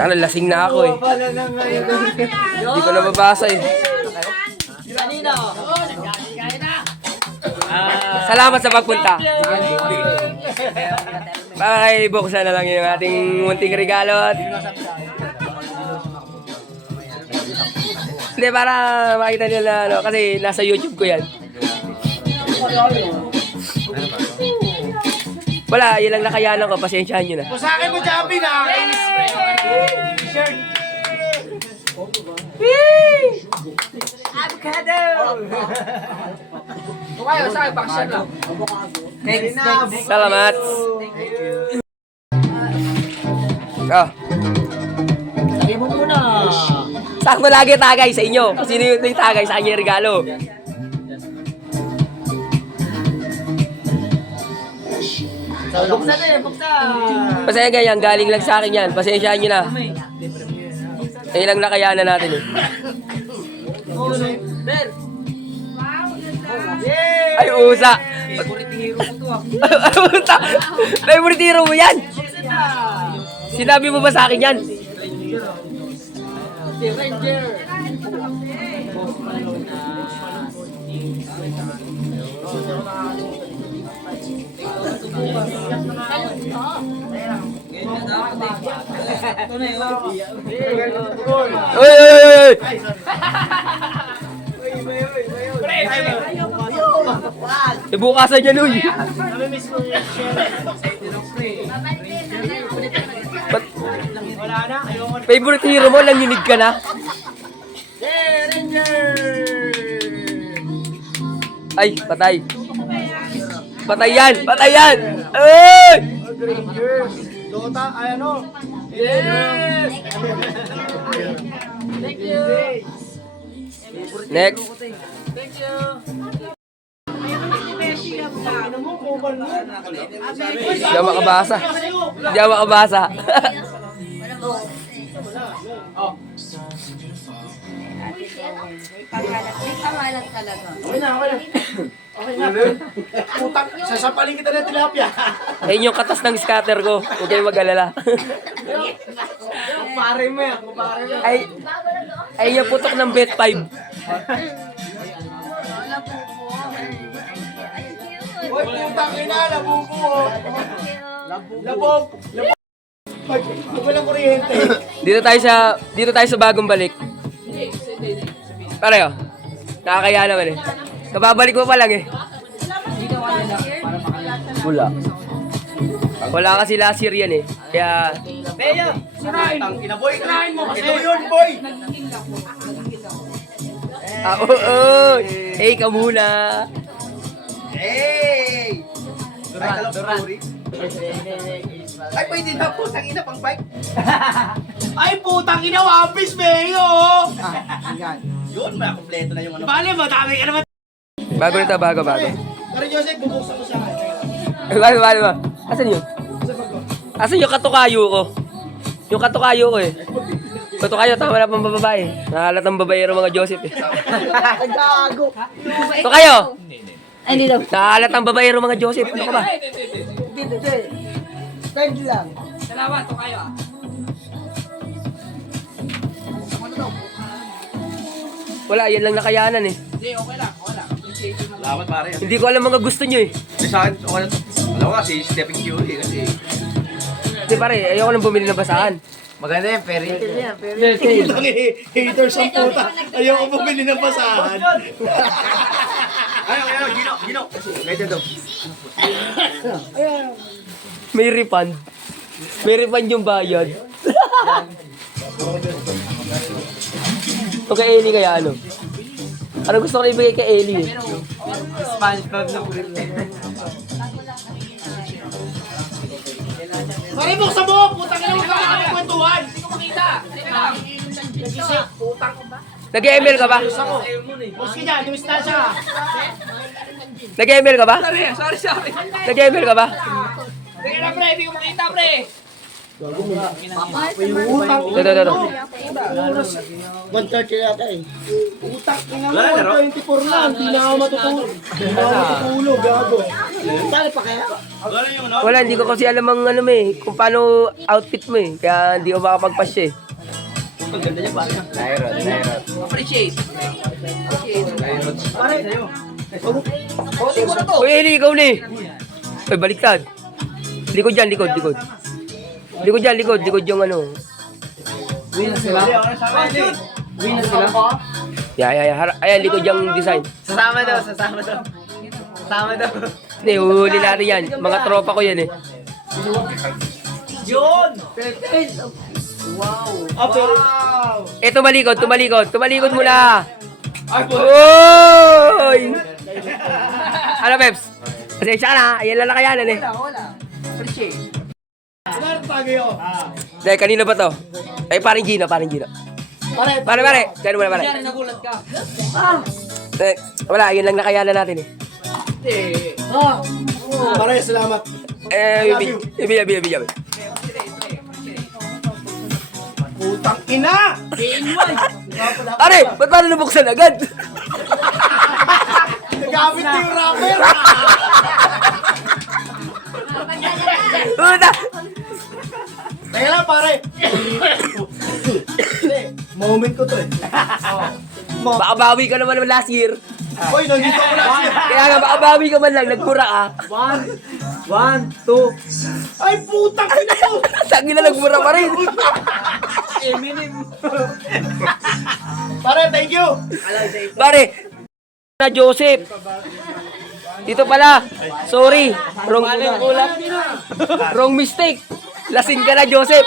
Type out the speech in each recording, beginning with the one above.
Tara, lasing na ako eh. Hindi ko na mabasa eh. Salamat sa pagpunta. Para kay buksan na lang yung ating munting regalo at hindi, para makita nila ano, kasi nasa YouTube ko yan. Wala, yun lang nakayanan ko, pasensyahan nyo na. Kung sa akin mo, Javi, nakakainis. T-shirt. Avocado! Kung kayo, sa akin, pakasyan lang. Salamat. Oh. Sabi mo muna. Saan ko lagi tagay sa inyo? Sino yung tagay sa kanya regalo? Buksan na yan, buksan. Pasensya ganyan, galing lang sa akin yan. Pasensyahan nyo na. Ayun lang nakayanan natin eh. Ay, usa! Favorite hero ko to ah. Favorite hero mo yan! Sinabi mo ba sa akin yan? Si Ranger. Oy, oy, oy, oy! Ibukasan niya nun. Ba't favorite hero mo, nanginig ka na? Ay, patay. Patay yan! Patay yan! Ay! Dota, ay ano? Yes! Thank you! Next. Thank you! Hindi ako makabasa. Hindi ako makabasa. May pangalan talaga. Okay na, okay na. Okay na. Putang, sasapaling kita ng tilapia. Ayun yung katas ng scatter ko. Huwag kayong mag-alala. Kumpare mo yan, kumpare mo. Ayun yung putok ng bet 5. Uy, putang ina, labubo. Labog. Labog. Walang kuryente. Dito tayo sa bagong balik. Pareho. Nakakaya naman eh. Kababalik mo pa lang eh. Wala. Wala kasi last year yan eh. Kaya... Beya, sirain. Boy, sirain mo kasi yun, boy. Hey, ka muna. Hey! Duran. Ay, pwede na putang ina pang bike. Ay, putang ina, wabis, Beyo! Yun, kompleto na yung ano. Bale, madami ka naman. Bago nito, bago. Pero Joseph, bubuksan ko siya. Bale. Asan yun? Asan yung katukayo ko? Yung katukayo ko eh. Katukayo, tama na pang babae. Nakalat ang babaero mga Joseph eh. Gago. Tukayo! Ay, hindi daw. Nakalat ang babaero mga Joseph. Ano ka ba? Dito. Stand lang. Salamat, to kayo ah. Wala, yan lang nakayanan eh. Hindi, okay lang, wala. Salamat pare. Hindi ko alam mga gusto nyo eh. Sa akin, okay na to. Alam ko kasi, stepping Curry kasi. Hindi pare, ayoko nang bumili ng basahan. Maganda yan, fairy tale yan. Haters ang puta. Ayoko bumili ng basahan. Ayaw, Gino. Medyo daw. May refund. May refund yung bayad. O kay Ellie kaya ano? Ano gusto ko na ibigay kay Ellie eh? SpongeBob na pulit. Pare, buksan mo! Putang ina mo ka na kwentuhan! Hindi ko makita! Nag-isip, putang ko ba? Nag-ML ka ba? Bus ka dyan, dumistansya ka. Nag-ML ka ba? Sorry. Nag-ML ka ba? Teka lang, pre, hindi ko makita, pre. Ito. 130 yata eh. Utak ina mo, 24 na. Hindi na ako matutulog. Hindi na ako matutulog, gago. Sali pa kaya? Wala, hindi ko kasi alam ang ano mo eh, kung paano outfit mo eh. Kaya hindi ko makapagpasya eh. Appreciate. Pare, sa'yo. Uy, Eli, ikaw na eh. Uy, baliktad. Likod dyan, likod. Likod dyan, likod yung ano. Win na sila. Win na sila. Ayan, likod yung design. Sasama daw. Hindi, uhuli natin yan. Mga tropa ko yan eh. Yun! Eh, tumalikod muna. Uy! Ano, Peps? Pasensya ka na, ayan lang na kayanan eh. Wala. Appreciate. Dahil, kanino ba to? Ay, parang Gino. Pare, Kaya muna, pare. Diyan, nagulat ka. Eh, wala, yun lang nakayanan natin eh. pare, salamat. Ibigay. Putang ina! Are, ba't paano nabuksan agad? Nagamit na yung rapper! Puta! Teka lang, pare. Moment ko to eh. Baka bawi ka naman last year. Hoy, nandito ako last year. Kaya nga, baka bawi ka man lang, nagpura ka. 1, 2. Ay, putang ina mo! Tangin na nagpura pa rin. Pare, thank you! Pare, na Joseph. Dito pala. Sorry. Wrong mistake. Lasing ka na, Joseph.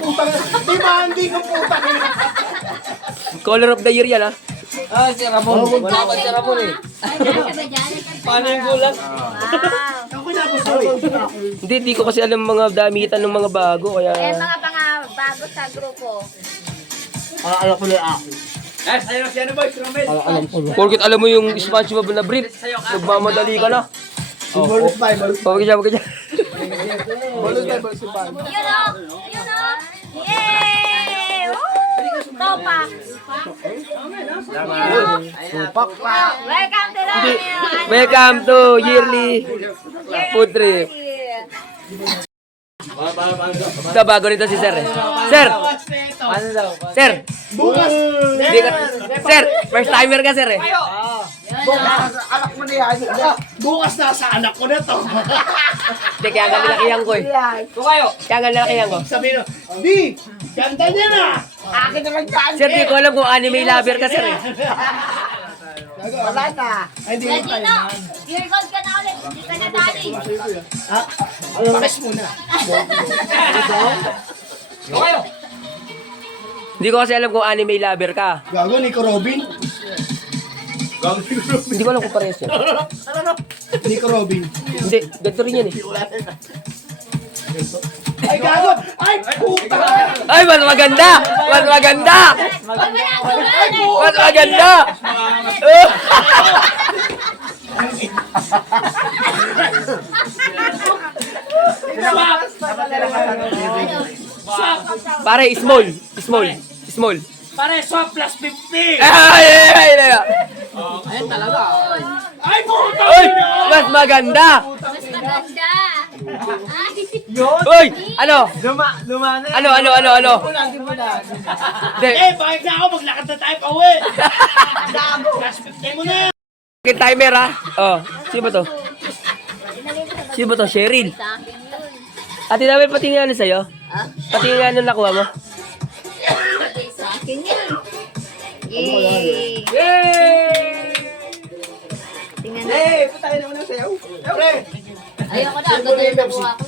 Putang ina. Di ba, hindi ka putang ina? Color of the year yan, ha? Ah, si Ramon. Wala pa si Ramon eh. Paano yung gulang? Ako na po, sorry. Hindi ko kasi alam mga damitan ng mga bago, kaya... Mga bago sa grupo. Alam ko na ako. Guys, ayun na si ano boy, si Romel. Porkit alam mo yung SpongeBob na brief, nagmamadali ka na. Bonus Bible. Pawag ka dyan. Bonus Bible si Bible. Yun o! Yay! Woo! Topa! Supak pa. Welcome to the Welcome to yearly food trip. Ito, bago nito si Sir eh. Sir! Ano daw? Sir! Bukas. Sir! First timer ka, Sir eh. Bukas. Anak mo na yan. Bukas na sa anak ko na to. Hindi, kaya nga nilakihan ko eh. Kung kayo. Kaya nga nilakihan ko. Sabi no, di! Ganda niya na! Akin naman yan. Sir, di ko alam kung anime lover ka, Sir eh. Wala na. Ay, hindi mo tayo. Year gold ka na ulit. Hindi ka na dali. Pakis muna. Kung kayo. Hindi ko kasi alam kung anime lover ka. Gago, Nico Robin. Hindi ko alam kung parehas yan. Nico Robin. Hindi, ganito rin yan eh. Ay, gago! Ay, puta! Ay, mas maganda! Mas maganda! Mas maganda! Pare, small. Pare, swap plus 50! Ay! Ay, puta! Uy! Mas maganda! Mas maganda. Ay! Uy! Ano? Luma na. Ano? Hindi. Bakit na ako? Maglakad na tayo pa uwi! Plus 50 mo na! Akin timer ha. Oh, sino ba to? Sino ba to? Cheryl. Sa akin yun. Ate namin pati nga ano sa'yo? Pati nga ano nakuha mo? Sa akin yun. Yay! Tingnan na. Putangin naman ng sayaw! Pre! Ayoko na. Ang ganda yung nakuha ko.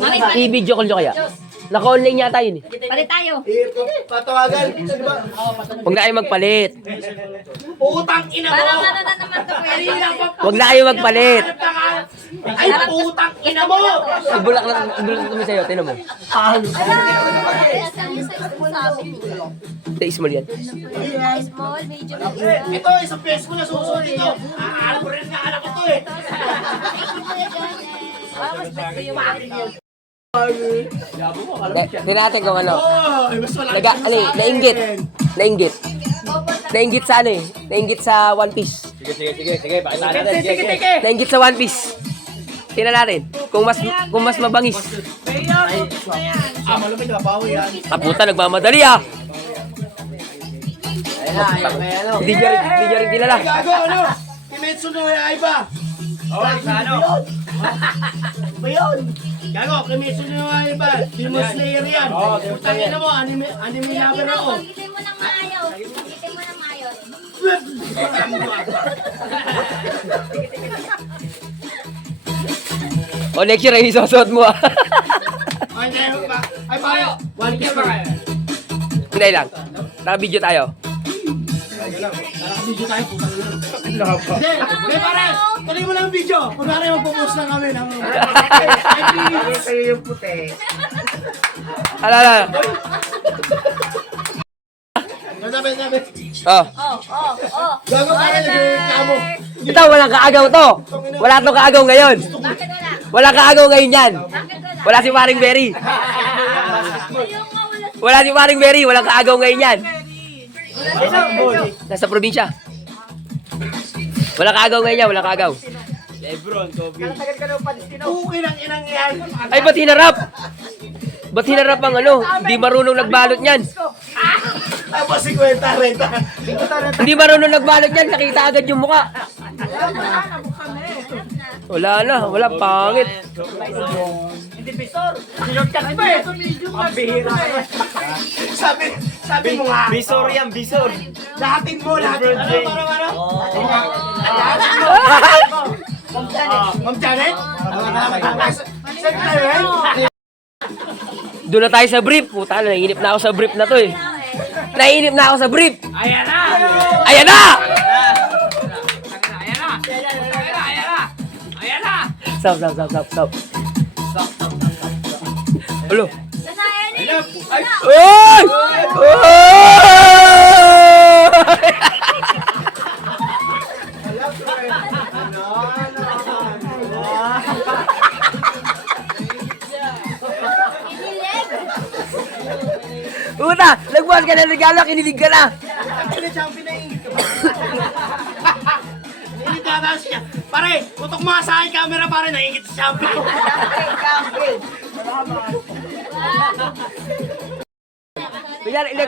Mami, I-video call nyo kaya? Naka-online yata yun eh. palit tayo. Patawagan! Sino ba? Huwag na kayo magpalit. Putang ina mo! Parang ano na naman to kuya. Huwag na kayo magpalit. Ay, putang ina mo! Ibulak na kami sa'yo. Tinan mo. Hindi, small yan. Small, medium, Ito, isang peso ko na susunod ito. Alam ko rin nga anak ko to eh. Thank you, Kuya John. Mas gusto yung Tingnan natin kung ano. Oh, mas malaki. Nainggit. Nainggit. Nainggit sa ano eh. Nainggit sa One Piece. Sige, pakita natin. Sige. Nainggit sa One Piece. Tingnan natin. Kung mas mabangis. Malapit na bawi yan. Puta, nagmamadali ah. Ayun na. Hindi niya rin kilala. Gago, ano? Kimetsu no Yaiba. Oh, sa ano? Ba yun? Gago, Kimetsu no Yaiba. Demon Slayer yan. Putangin mo, anime lover ako. Magitin mo ng maayos. Magitin mo ng maayos. O next year ay isusot mo ah. Ay, paano? One Piece pa kayo. Hindi lang. Naka-video tayo. Naka-video tayo, putang ina. Hindi pare. Tuloy mo lang ang video. Kunwari magpo-post lang kami ng... Ay, please. Sa'yo yung puti. Ala. Sabi. Oh. Gago pare, nag-reklamo. Ito, walang kaagaw to. Wala tong kaagaw ngayon. Bakit wala? Walang kaagaw ngayon yan. Bakit wala? Wala si Paring Berry. Ayun nga, wala. Wala si Paring Berry. Walang kaagaw ngayon yan. Nasa probinsya. Walang kaagaw ngayon yan. Walang kaagaw. Pukin ang inang yan. Ay, ba't hinarap? Ba't hinarap ang ano? Hindi marunong nagbalot niyan. Tapos 50 renta. Hindi marunong nagbalot niyan. Nakita agad yung muka. Wala na. Wala. Pangit. Sabi mo nga. Bisor yan, bisor. Lahatin mo. Ano? Ma'am Janet? Saan ka rin? Doon na tayo sa brief. Puta, naiinip na ako sa brief na to eh. Naiinip na ako sa brief. Ayan na! Ayan na! Stop. Ulo. Nasaan yan eh? Oy! Kinilig. Puta, nagbuhat ka ng regalo, kinilig ka na. Champion na ingit ka ba? Ingit ka na siya. Pare, tutok mo nga sa akin camera pare, naingit si champion.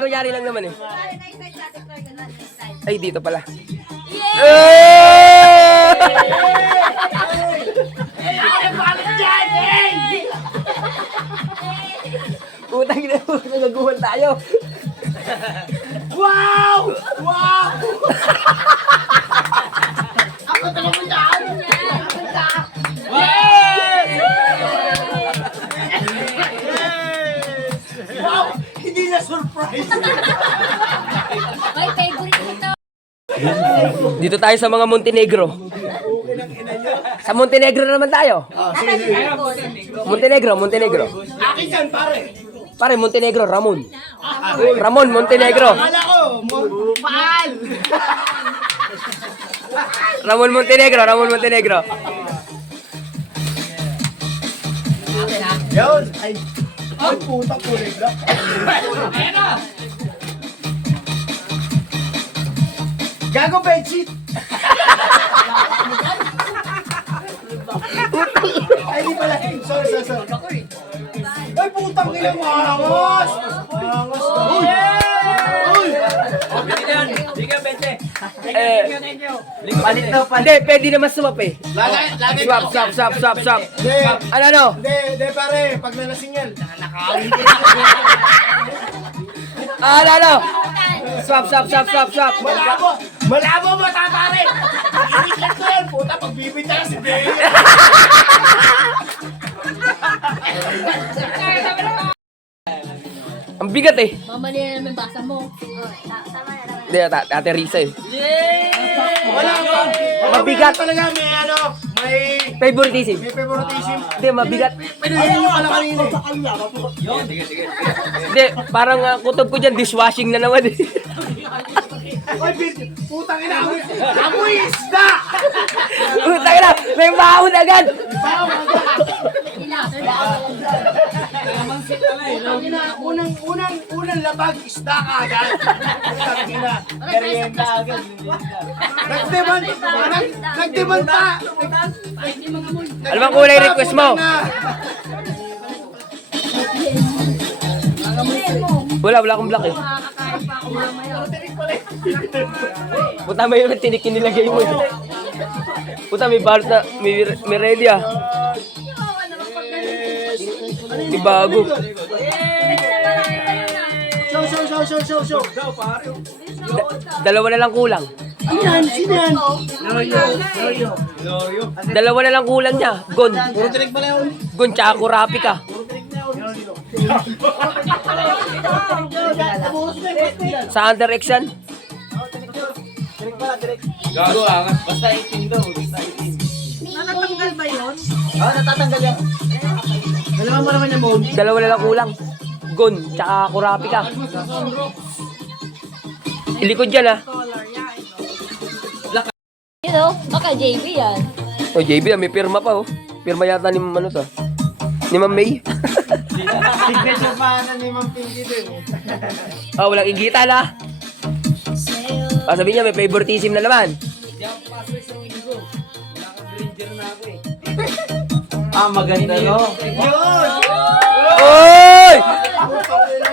Kunyari lang naman eh. Pare, next time sa atin, Lord, ano, next time. Ay, dito pala. Yeah! Ay, bakit dyan? Hey! Putang ina mo, nagaguhan tayo. Wow! Wow! Ako talaga dyan! Wow! Hindi na surprise! May favorite ito. Dito tayo sa mga Montenegro. Sa Montenegro na naman tayo. Montenegro. Akin yan, pare! Pare, Montenegro, Ramon. Ramon, Montenegro. Akala ko, paal! Ramon Montenegro. Yun! Ay, puta kulay na. Ayan na! Gago bedsheet! Ay, di pala. Sorry. Ay, putang ina mo, angos! Angos ka. Uy! Uy! Palit na. Hindi, pwede naman swap eh. Lagay Swap. Ano? Hindi pare, pag nalasing yan, nakakawin ko. Ano? Swap. Malabo mo, tatare! Iniklat ko yan, puta, pagbibita na si Bea. Ang bigat eh. Mamali na naman basa mo. Tama na. Hindi, Ate Risa eh. Wala ko. Mabigat. Talaga, may Favoritism. favoritism. Hindi, mabigat. Pinahin nyo pala kanina eh. Hindi, parang kutob ko dyan, dishwashing na naman eh. Ay, putang ina, amoy isda! Putang ina, may mahon agad. Bawa agad. Unang labag, isda ka agad. Merienda agad. Nagdemand pa. Ano bang kulay request mo? Wala akong black eh. Puta, may yung tinik yung nilagay mo. Puta, may balot na, may ready ah. Di bago. Show. Dalawa na lang kulang. Ano yan? Sino yan? Dalawa na lang kulang niya. Gon. Puro tinig pala yun. Gon tsaka kurapi ka. Sa Under X yan. Gago angat. Basta 18 daw. Basta 18. Nakatanggal ba yun? Natatanggal yan. Dalawa mo naman yung mode. Dalawa na lang kulang. Gon tsaka kurapi ka. Ilikod yan ah. You know, baka JB yan. Oh, JB, may pirma pa oh. Pirma yata ni ano to? Ni Ma'am May. Signature pa na ni Ma'am Pinky din. Oh, walang inggitan ah. Ah, sabi niya may favoritism na naman. Hindi ako pasok sa linggo. Wala kang ranger na ako eh. Ah, maganda no? Yun! Oy!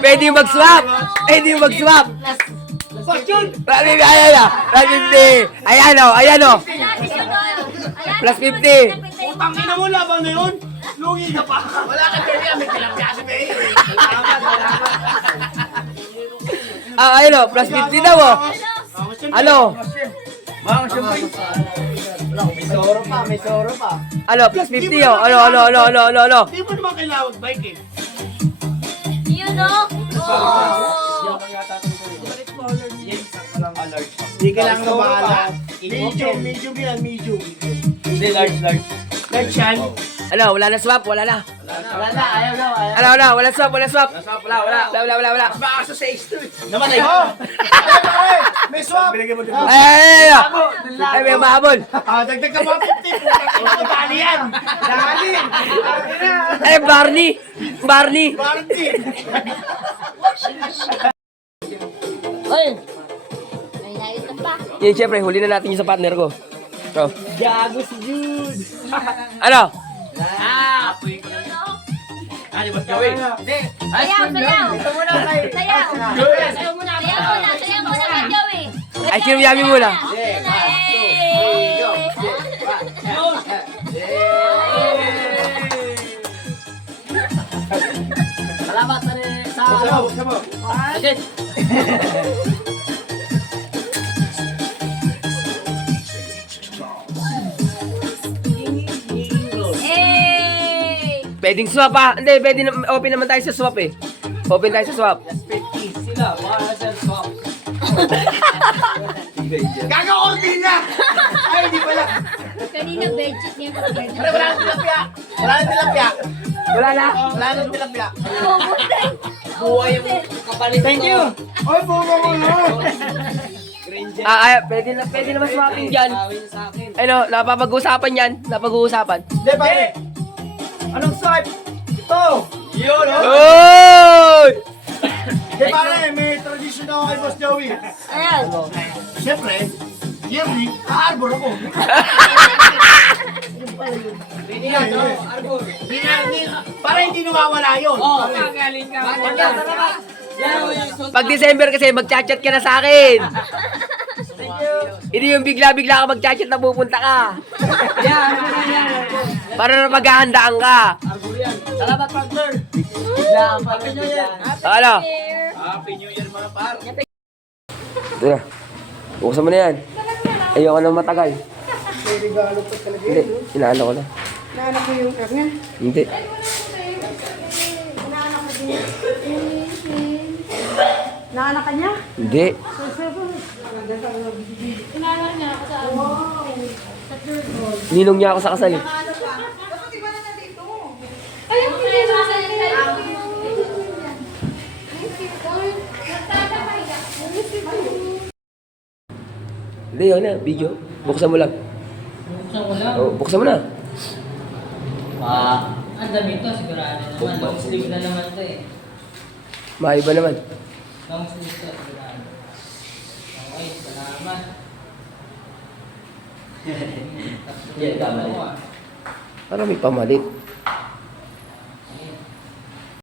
Pwede yung mag-swap. Pwede yung mag-swap. Ayan na. Ayan o. Ayan o. Plus 50. Putang ina mo, laban na yun. Lugi ka pa. Wala ka kaya, may tilapia si May. Ah, ayun o. Plus 50 daw o. Ano? May soro pa. Ano? Plus 50 o. Ano? Hindi mo naman kailangan bike eh. You know? Oh. Hindi kailangan na bahala. Medium yan, medium. Hindi, large. Large yan. Ano? Wala na swap. Wala na. Wala na, ayaw na. Ano? Wala swap. Wala. Baka sa 6 to. Naman ay. May swap. Ay! Ay, may mahabol. Dagdag ka mga 50. Dali yan. Dali. Ay, Barney. Barney. Oy. May nakita pa. Yan, syempre, huli na natin yung sa partner ko. So, Gago si Jude. ano? Sayaw. Ito muna kay... Sayaw. Sayaw muna kay Joey. Ay, kinuyami muna. Salamat na rin sa... Sabaw. Hey! Pwedeng swap ah. Hindi, pwede na, open naman tayo sa swap eh. Open tayo sa swap. 50 sila. Wala sa swap. Gagawin na. Ay, hindi pala. Kanina budget niya pa. Wala nang tilapia. Wala nang tilapia. Buhay yung kapalit. Thank you. Ay, bumo mo yun. Pwede naman swapping dyan. Sa akin. Ano, napapag-uusapan yan. Napag-uusapan. Hindi, pare. Anong swipe? Ito. Yun, Oy! Hindi, pare. May tradition ako kay Boss Joey. Ayan. Siyempre, yearly, ka-arbor ako. Para hindi nawawala yun. Galing ka. Pag December kasi, mag-chat-chat ka na sa akin. Hindi yung bigla-bigla ka mag-chat na pupunta ka. Para na maghahandaan ka. Salamat, partner. Bigla, Happy New Year. Ano? Happy New Year, mga par. Ito na. Buksan mo na yan. Ayoko nang matagal. Hindi, inaano ko na. Naanak mo yung kanya? Hindi. Naanak ka niya? Hindi. Ninong niya ako sa kasal eh. Hindi, yun na. Video. Buksan mo lang. Buksan mo na. Ah, Ang dami to, sigurado naman. Long sleeve na naman to eh. Maiba naman. Long sleeve to, sigurado. Okay, salamat. Para may pamalit.